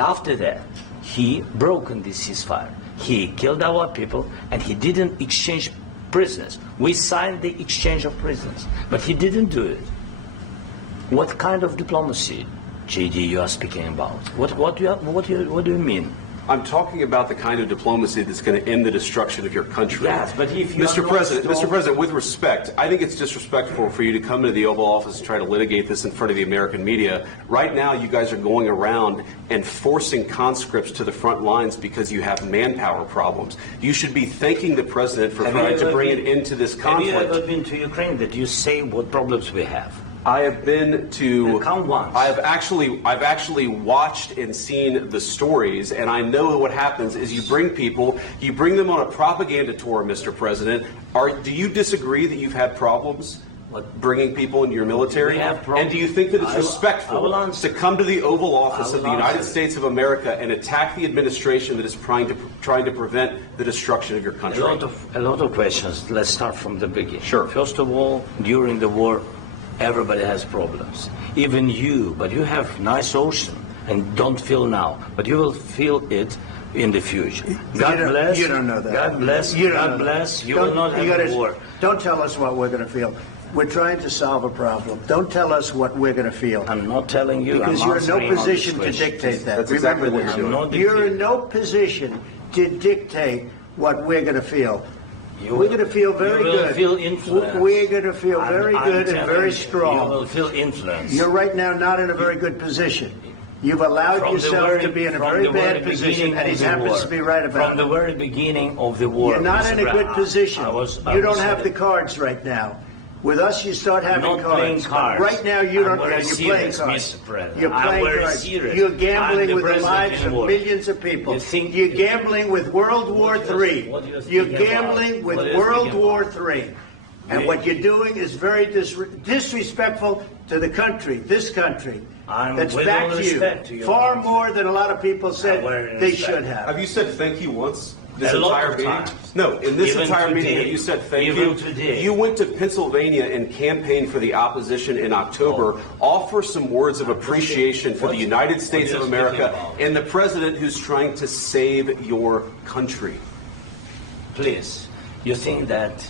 After that, he broken the ceasefire. He killed our people, and he didn't exchange prisoners. We signed the exchange of prisoners, but he didn't do it. What kind of diplomacy, JD, you are speaking about? What do you mean? I'm talking about the kind of diplomacy that's going to end the destruction of your country. Yes, but if you Mr. President, with respect, I think it's disrespectful for you to come into the Oval Office and try to litigate this in front of the American media. Right now, you guys are going around and forcing conscripts to the front lines because you have manpower problems. You should be thanking the President for trying to bring an end to this conflict. Have you ever been to Ukraine that you say what problems we have? I have been to. Count once. I've actually watched and seen the stories, and I know what happens is you bring them on a propaganda tour, Mr. President. Do you disagree that you've had problems bringing people into your military? And do you think that it's respectful to come to the Oval Office of the United States of America and attack the administration that is trying to prevent the destruction of your country? A lot of questions. Let's start from the beginning. Sure. First of all, during the war, everybody has problems, even you, but you have nice ocean and don't feel now, but you will feel it in the future. God bless. You don't know that. God bless. God bless. You will not have a war. Don't tell us what we're going to feel. We're trying to solve a problem. Don't tell us what we're going to feel. I'm not telling you. Because you're in no position to dictate that. That's exactly what you're doing. You're in no position to dictate what we're going to feel. We're going to feel very good. You will feel influence. We're going to feel very good and very strong. You will feel influence. You're right now not in a very good position. You've allowed yourself to be in a very bad position, and he happens to be right about it. From the very beginning of the war. You're not in a good position. You don't have the cards right now. With us, you start having cards. Right now, you don't. You're playing cards. You're playing cards. You're gambling with the lives of millions of people. You're gambling with World War III. You're gambling with World War III. And what you're doing is very disrespectful to the country, this country, that's back to you, far more than a lot of people said they should have. Have you said thank you once? This entire meeting? No, in this entire meeting, have you said thank you? You went to Pennsylvania and campaigned for the opposition in October. Offer some words of appreciation for the United States of America and the president who's trying to save your country. Please, you think that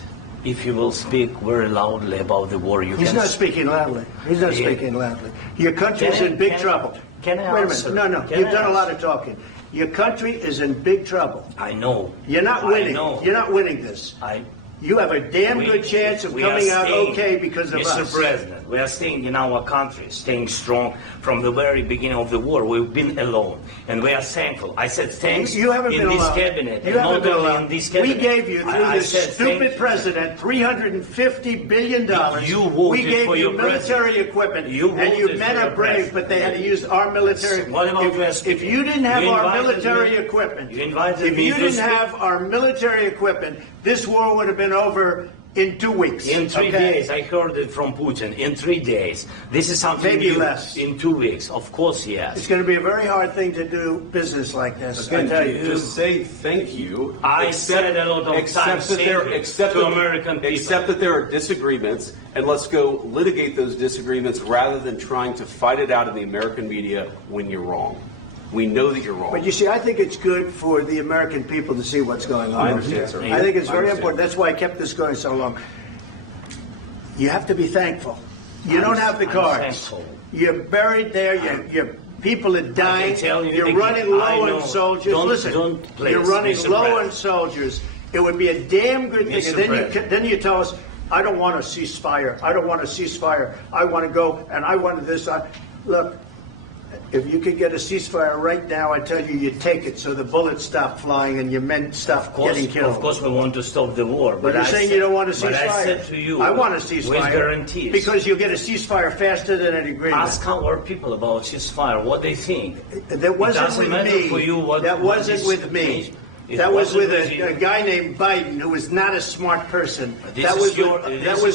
if you will speak very loudly about the war, you can... He's not speaking loudly. He's not speaking loudly. Your country is in big trouble. Can I Wait a minute. No. You've done a lot of talking. Your country is in big trouble. I know. You're not winning. You're not winning this. You have a damn good chance of coming out okay because of us. Mr. President, we are staying in our country, staying strong from the very beginning of the war. We've been alone, and we are thankful. I said thanks you haven't in been this alone. cabinet. You haven't been alone. In this cabinet. We gave you, through this stupid president, $350 billion. We gave you military equipment, and you men are brave, but they had to use our military. If you didn't have our military equipment, this war would have been over in 2 weeks. In 3 days. I heard it from Putin. In 3 days. This is something maybe less. In 2 weeks. Of course, yes. It's going to be a very hard thing to do business like this. Again, just say thank you. I said a lot of times to American people. Except that there are disagreements, and let's go litigate those disagreements rather than trying to fight it out in the American media when you're wrong. We know that you're wrong. But you see, I think it's good for the American people to see what's going on. I understand, sir. I think it's very important. That's why I kept this going so long. You have to be thankful. You don't have the cards. You're buried there. Your people are dying. You're running low on soldiers. Listen, you're running low on soldiers. It would be a damn good thing. And then you tell us, I don't want a ceasefire. I don't want a ceasefire. I want to go, and I want this. Look. If you could get a ceasefire right now, I tell you, you'd take it so the bullets stop flying and your men stop getting killed. Of course, we want to stop the war. But you're saying you don't want a ceasefire. But I said to you, I want a ceasefire. With guarantees. Because you'll get a ceasefire faster than an agreement. Ask our people about ceasefire, what they think. That wasn't with me. That wasn't with me. That was with a guy named Biden, who was not a smart person. That was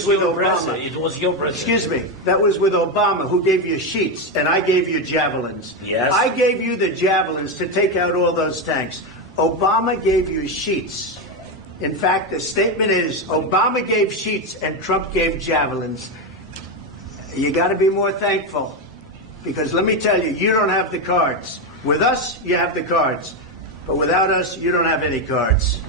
with Obama. It was your president. Excuse me. That was with Obama, who gave you sheets, and I gave you javelins. Yes. I gave you the javelins to take out all those tanks. Obama gave you sheets. In fact, the statement is Obama gave sheets and Trump gave javelins. You got to be more thankful, because let me tell you, you don't have the cards. With us, you have the cards. But without us, you don't have any cards.